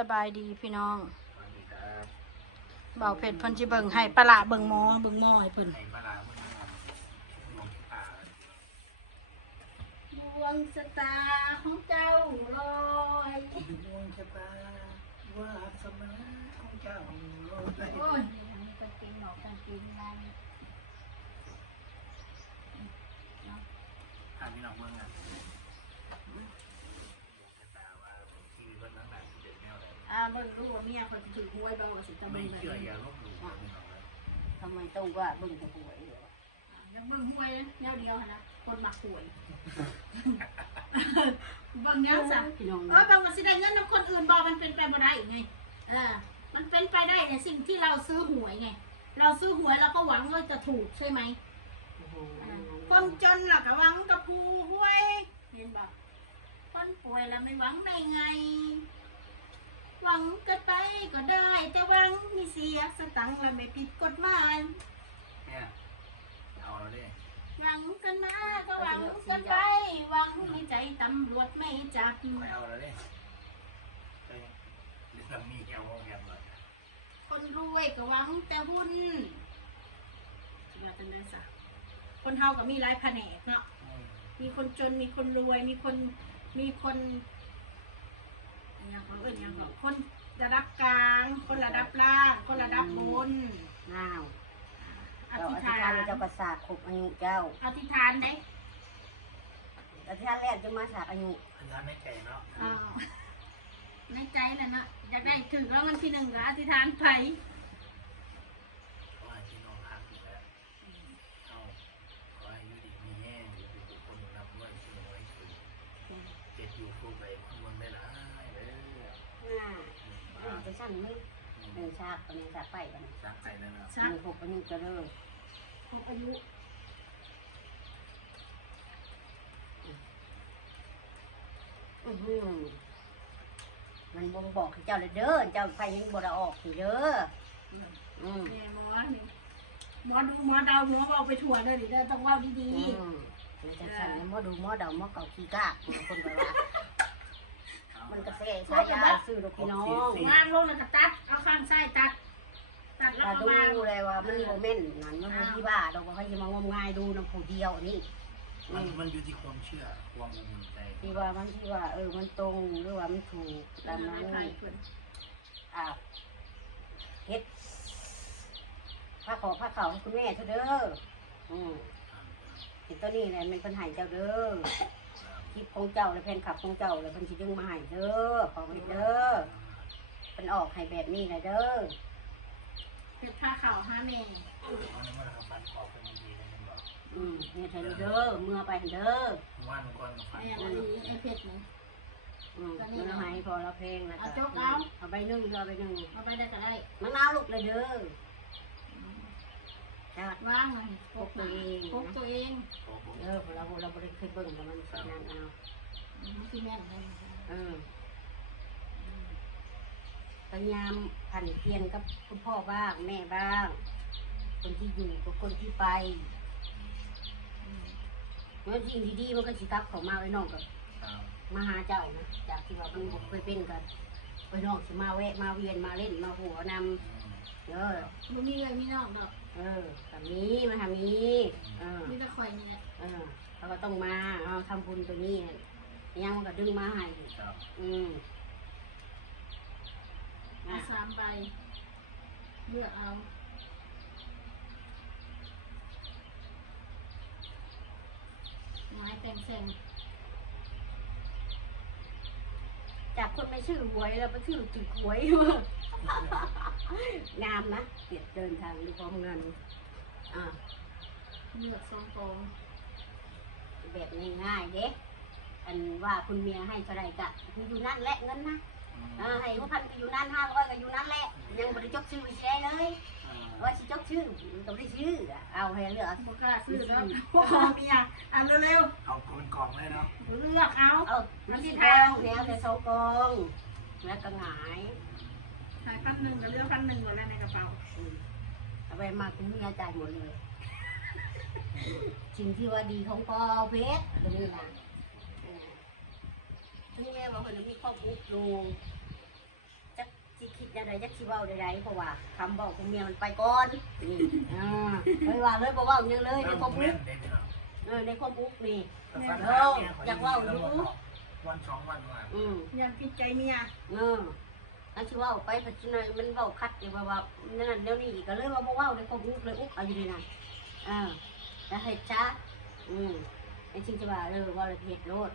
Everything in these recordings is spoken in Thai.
สบายดีพี่น้องเบาเผ็ดเพิ่นสิเบิ่งให้ปลาเบิ่งหมอให้เพิ่นดวงชะตาของเจ้าลอยดวงชะตาวาสนาของเจ้าลอยไปโอ้ยนี่กันกินหนอกกันกินงานทางพี่น้องเมืองอ่ะชีวิตวันนั้นแบบเด็ดแนวเลยเบิ่งรู้ว่าเมียเพิ่นถือหวยบ่ว่าสิจะ ไม่ เบิ่ง เชื่ออย่าลบหลู่พี่น้องเลย ทำไมต้องว่าเบิ่งแต่หวยเหรอ ยังเบิ่งหวยแนวเดียวหั่นนะคนมักหวยเบิ่งแนวซะ พี่น้อง บางว่าสิได้เงินนำคนอื่นบ่มันเป็นไปบ่ได้ไงมันเป็นไปได้ในสิ่งที่เราซื้อหวยไงเราซื้อหวยเราก็หวังว่าจะถูกใช่ไหมคนจนล่ะก็หวังกับผู้หวยเห็นบ่คนป่วยแล้วไม่หวังได้ไงหวังก็ไปก็ได้แต่หวังมีเสียสตังค์แล้วไม่ผิดกฎหมาย เนี่ยเอาเราดิ หวังกันมาก็หวังกันไปหวังมีใจตำรวจไม่จับ ไม่เอาเราดิเรื่องมีแก้วห้องแก้วเลย คนรวยก็หวังแต่หุ้นว่าจังได๋ซะคนเฮาก็มีหลายแผนกเนาะมีคนจนมีคนรวยมีคนอย่างเขาอย่างเขาคนระดับกลางคนระดับล่างคนระดับบน น้าว อ เจ้า ธิ อ ษ ธิษ ฐา ฐาน น เจ้าประสาทครบอายุเจ้า อธิษฐานได้ อธิษฐานแรกจะมาสากอายุ พยานไม่แก่เนาะ ในใจแหละนะอยากได้ถึงแล้ววันที่1ก็อธิษฐานไป ขอให้พี่น้องหักอยู่แล้วเอาขอให้อยู่ดีมีแห้งอยู่บุคคลรับด้วยที่น้อยคือเจ็บอยู่คู่ไปข้างบนได้หลายเลย จะสั่งนึกหนึ่งชาติคนนึงชาติไปกัน รักใจแล้วนะ ชัก มีหกอายุจะเริ่ม ของอายุ มันบ่งบอกให้เจ้าเลยเด้อเจ้าไฟยังบ่ได้ออกอยู่เด้อ เนี่ยหมอนี่หมอดูหมอเดาหมอบอกไปถั่วเลยดิเด้อต้องเว่าดี มันจะสั่งหม้อดูหม้อเดาหม้อเก่าขี้กากคนก็ว่ามันกระเซ่ใช้ยาซื้อดอกพี่น้อง ๆวางลงแล้วก็ตัดเอาข้างซ้ายตัดแล้ว แต่ ก็ ดู วาง เลยว่ามันโมเมนต์นั้นมันบ่ที่บ้าดอกว่าเขาจะมางมงายดูน้ำผู้เดียวนี่ มันอยู่ที่ความเชื่อความอุ่นใจ ที่ว่ามันมันตรงหรือว่ามันถูกตามนั้นเฮ็ดผ้าขอผ้าเข่าให้คุณแม่เธอเด้อเห็นตัวนี้แหละมันเป็นหายเจ้าเด้อคลิปของเจ้าและแฟนคลับของเจ้าและเพิ่นสิดึงมาให้เด้อของให้เด้อเป็นออกให้แบบนี้นะเด้อ เฮ็ดผ้าขาว5แม่ เอาในเมื่อเราฟันขอบเป็นดีเลยมันบอก เนี่ยเธอเด้อเมื่อไปเด้อ วันก่อนกับฟัน แม่วันนี้ไอ้เพชรนี่ มันให้พอละเพลงนะเอาใบหนึ่งเอาใบหนึ่ง เอาไปได้ก็ได้ มะนาวลูกเลยเด้อจ้าว างเลยพกตัวเองพกตัวเอง เราบริเคยเบิ่งแต่มันนานเอา ที่แม่นเลย พยายามผันเพียนกับคุณพ่อบ้างแม่บ้างคนที่อยู่กับคนที่ไปเมื่อสิ่งดีๆมันก็สิกลับเข้ามาไว้น้องกับมาหาเจ้านะจากที่ว่ามันบุกไปเป็นกันไปน้องสิมาแวะมาเวียนมาเล่นมาหัวนำบ่มีเลยมีน้องดอก แบบนี้มาทำนี้ มีแต่ข่อยนี่แหละ เขาก็ต้องมาทำบุญตัวนี้ยังมันก็ดึงมาให้เอา3ใบเลือกเอาไม้แต่งเส้น จากคนไม่ชื่อหวยแล้วไปชื่อจุดหวยงามนะเกียรติเดินทางด้วยความเงินเลือก2กอง แบบง่ายๆเด็กอันว่าคุณเมียให้เท่าไรกะอยู่นั่นแหละเงินนะให้เขาพันไปอยู่นั่น500ก็อยู่นั่นแหละยังบริจกชื่อไปแชร์เลยว่าชิจกชื่อต้องได้ชื่อเอาให้เลือก บ่กล้าซื้อแล้วพวกเมียเร็ว เอาเป็นกล่องเลยเนาะ ๆเลือกเอา มันที่ทางแนวแต่โซกองแล้วก็หงาย หาย1,000ก็เหลือ1,100ก่อนแล้วในกระเป๋า เอาไปมาคุณเมียจ่ายหมดเลยสิ่งที่ว่าดีของปอเพชรตรงนี้นะที่แม่บอกว่ามีครอบครัวลุงใจ อะไรจักสิเว้าใดๆเพราะว่าคำบอกของเมียมันไปก่อนนี่เลยว่าเลยบ่เว้าหยังเลยในความบุ๊กในความบุ๊กนี่ วันสองวันว่า ยังผิดใจเมีย อันที่ว่าไปปัจจุบันมันเว้าคัดอยู่ว่านั่นเดี๋ยวนี้ก็เลยว่าบ่เว้าในความบุ๊กเลยอุ๊กเอาอยู่ในนั้นแล้วให้ช้าไอ้จริงจะว่าว่าละเอียดโลด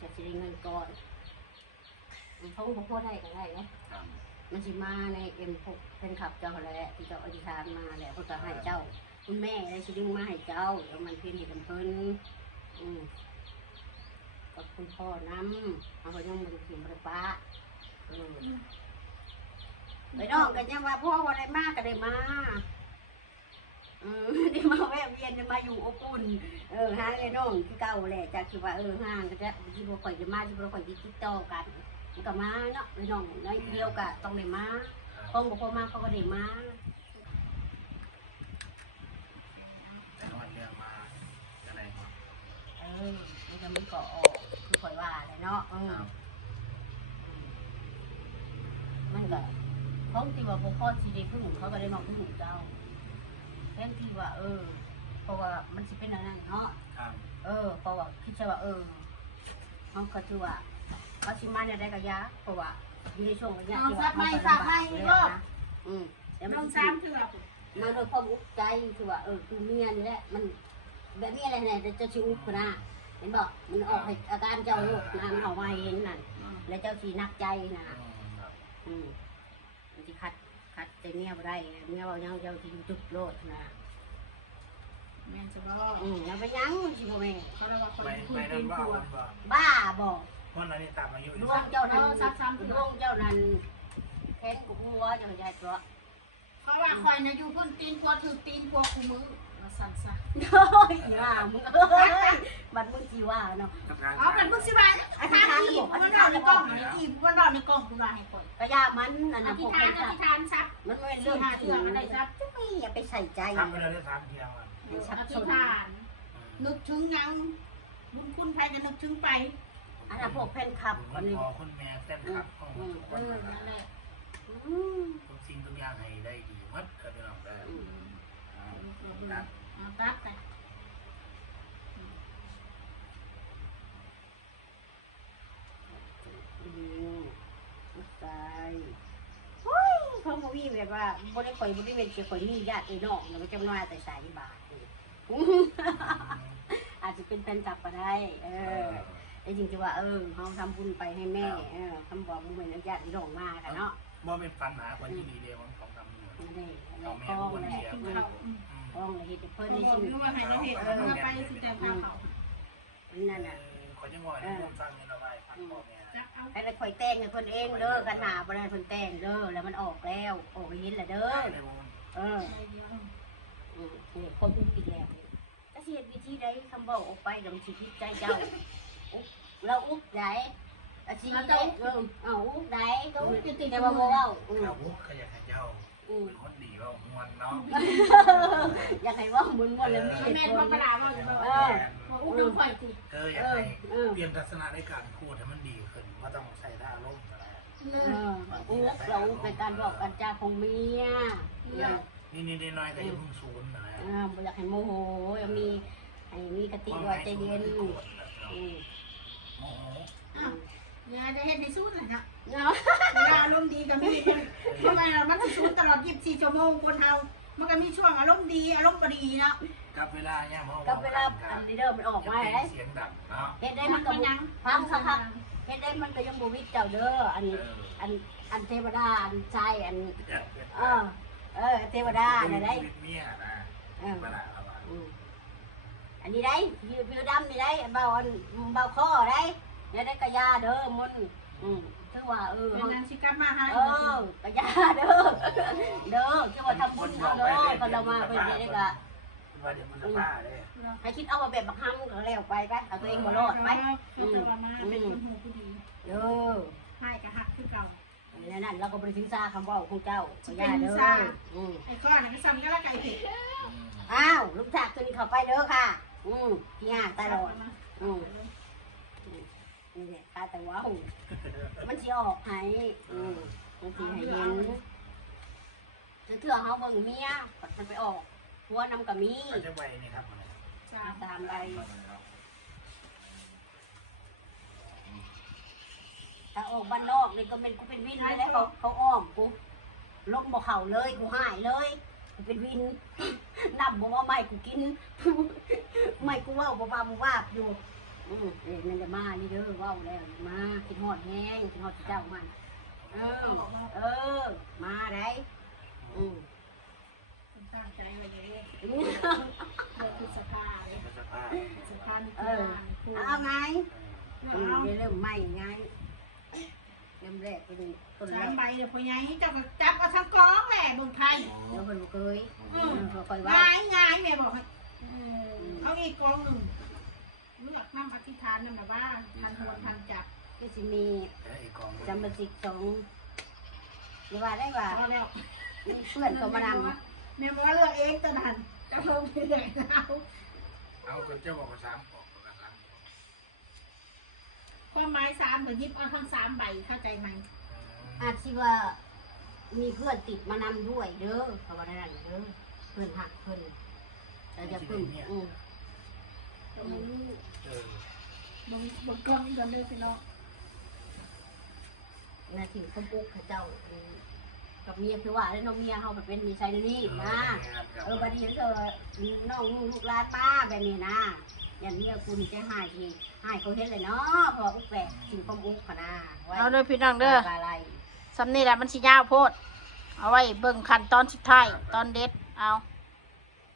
จะสิได้เงินก่อนเขาบ่พอได้ก็ได้นะมันสิมาในพวกเป็นขับเจ้าแหละที่เจ้าอธิษฐานมาแหละเพิ่นก็ให้เจ้าคุณแม่ได้สิดึงมาให้เจ้าแล้วมันเพิ่นเฮ็ดเพิ่นกับคุณพ่อนำเอาไปยังบ่ได้ถิ่มบ่ได้ปะไปน้องก็ยังว่าพ่อบ่ได้มาก็ได้มาได้มาแวะเวียนได้มาอยู่อบอุ่นหาไอ้น้องคือเก่าแหละจากที่ว่าห่างก็จะสิบ่ค่อยจะมาสิบ่ค่อยสิติดต่อกันมันก็มาเนาะไอ้น้องน้อยเดียวก็ต้องได้มาพ่อบ่พอมาเขาก็ได้มา แต่วันเรื่องมาอะไร มันก็ออกคือข่อยว่าเลยเนาะมันก็เขาที่ว่าพ่อสิได้พึ่งเขาก็ได้มาพึ่งเจ้าแทนที่ว่าเพราะว่ามันสิเป็นอะไรเนาะเพราะว่าคิดว่ามันก็คือว่าเขาสิมาเนี่ยได้กระยะเพราะว่าอยู่ในช่วงระยะที่ว่ามันก็ลำบากเลยนะแต่มันซ้ำคือว่ามาโดยความอุกใจคือว่าคือเมียนี่แหละมันแบบนี้อะไรเนี่ยจะชิอุกนะเห็นบอกมันออกอาการเจ้าลูกนะมันออกมาเห็นนั่นแล้วเจ้าสีนักใจนะมันจะคัดใจเมียบ่ได้เมียว่ายังเจ้าที่จุดโลดนะแม่จะบอกแล้วไปยังสิบ่แม่เขาเราว่าคนคุยตีนตัวบ้าบอกวันนั้นนี่ตามอายุ ดวงเจ้านั้นดวงเจ้านั้นแข็งกลัวเจ้าใหญ่ตัวเพราะว่าคอยนะอยู่บนตีนพวถือตีนพวคู่มือสั่นซะว่ามึงมันมึงจีว่าเนาะมันมึงสิว่าอาทานอีมันเราในกล้องอีมันเราในกล้องกูว่าให้คนกระยามันอันนั้นพวกอธิษฐานซับมันไม่เรื่องเชื่ออะไรซับจะไม่อย่าไปใส่ใจทำไปเลยทำเพียงวันอธิษฐานนึกถึงยังบุญคุณใครจะนึกถึงไปอันนั้นพวกแฟนคลับคนนี้คนแม่แฟนคลับคนนั่นแหละทุกสิ่งทุกอย่างให้ได้ดีมัดก็ได้ออกได้ตัดไปตายเขาบอกวิ่งแบบว่าบ่ได้คอยบ่ได้เป็นเกี่ยวกับนี่ญาติน้องเนี่ยมันจะน้อยแต่สายบาทอาจจะเป็นแฟนกลับมาได้ไอ้จริงๆว่าเขาทำบุญไปให้แม่คำบอกมึงเป็นญาติน้องมากันเนาะบ่เป็นปัญหาคนที่ดีเดียวของทำนี่คล้องแหละคล้องเห็ดเพิ่นนี่สิว่าให้เราเห็ดเราไปสิแต่ข้าวเขานั่นน่ะเขาจะงอยฟังเงินเอาไว้ฟังพ่อแม่ไอ้เราคอยแต่งให้เพิ่นเองเด้อกันหนาบ่ได้เพิ่นแต่งเด้อแล้วมันออกแล้วออกยินแล้วเด้อคนพูดอีกแล้วถ้าเสียวิธีใดคำบอกออกไปเดี๋ยวมันสิผิดใจเจ้าเราอุ๊บไหนอาชีพเจ้าอุ๊บไหนแต่ว่าบ่เว้าเราอุ๊บขยันขยันเป็นคนดีเรามวนเนาะอยากให้ว่ามุนมุนแล้วมีแม่ธรรมดาว่าอุ๊บน้ำข่อยสิอยากให้เปลี่ยนทัศนะในการพูดให้มันดีขึ้นว่าต้องใส่ท่าลมอะไรอุ๊บเราเป็นการบอกกันจาของเมียนี่น้อยแต่ยังเพิ่งศูนย์นะอยากให้โมโหยังมีกติว่าใจเย็นโมโหอย่าได้เห็นในสู้เลยนะอารมณ์ดีกับมีทำไมมันต้องสู้ตลอด24 ชั่วโมงคนเฮามันก็มีช่วงอารมณ์ดีอารมณ์ดีเนาะกับเวลาเนี่ยกับเวลาอันนี้เดิมมันออกมาได้เสียงดังเนาะเฮ็ดได้มันก็ยังฟังสักพักเฮ็ดได้มันก็ยังบ่วิเจ้าเด้ออันเทวดาอันใจอันเทวดาอะไรได้เมียนะอันนี้ได้ผิวดำนี่ได้เบาข้อได้เนี่ยได้กระยาเด้อมันถือว่าเป็นนางชิกามาให้กระยาเด้อที่ว่าทำบุญเอาเด้อก็เรามาเป็นได้ก็ให้คิดเอาแบบบักฮัมก็แล้วไปกันเอาตัวเองบ่รอดไหมให้กระหักคือเก่านั่นเราก็บริสุทธิ์ซาคำว่าของเจ้าขยาเด้อไอ้ก้อนก็ซ้ำก็ละไก่ผิดอ้าวลูกจากตัวนี้เข้าไปเด้อค่ะพี่ห่าตลอดนี่แหละตาแต่ว่ามันจะออกให้มัน สิให้เห็นเทื่อเฮาเบิ่งเมียมันไปออกหัวนำก็มี เขาจะไวนี่ครับ ตามใดถ้าออกบ้านนอกนี่ก็เป็นกูเป็นวินเลยแล้วเขาอ้อมกูลงบ่เข้าเลยกูหายเลยกูเป็นวิน นับบ่ว่าไม่กูกิน ไม่กูเว้าบ่ว่าบ่ว่าอยู่นั่นจะมานี่เด้อเว้าแล้วมาคิดฮอดแฮงคิดฮอดเจ้ามันมาได้ตั้งใจไว้เลยเดือนพฤษภาเลยพฤษภานี่คือ เอาไงเริ่มใหม่ไงเริ่มแรกไปดูต้นแร สาม ก ใบเดี๋ยวพอยังให้จับเอาทั้งกองแหละบนไทย เดี๋ยวคนเคยคอยว่า ง่ายแม่บอกเขาอีกกองหนึ่งเลือกน้ำอธิษฐานนั่นนะว่าทันหัวทันจับ ก็จะมีจำเป็นสิสองหรือว่าได้ว่า พอแล้ว เพื่อนเขามานำ แม่บอกว่าเลือกเองตอนนั้นจะเพิ่มไปเลยเอา คนเจ้าบอกว่า3ออกแล้วครับ ความหมาย3เดี๋ยวยิบเอาทั้ง3ใบเข้าใจไหม อาจสิว่ามีเพื่อนติดมานำด้วยเด้อเขาว่าได้นั่นเด้อเพื่อนหักเพื่อนแต่จะเพิ่มตรงนี้บนกล้องกันเลยพี่น้อง นาทีเขาปุ๊กเขาเจ้ากับเมียคือว่าแล้วน้องเมียเขาแบบเป็นมีชายนี่นะบัดนี้เธอน้องลูกหลานป้าแบบนี้นะอย่างเมียคุณจะหายทีหายเขาเห็นเลยเนาะพออุกแปะสิ่งความอุกขนาด เอาเลยพี่น้องเด้อ อะไร สำนี่แหละมันสิยาวโพด เอาไว้เบิ่งขั้นตอนสุดท้ายตอนเด็ดเอา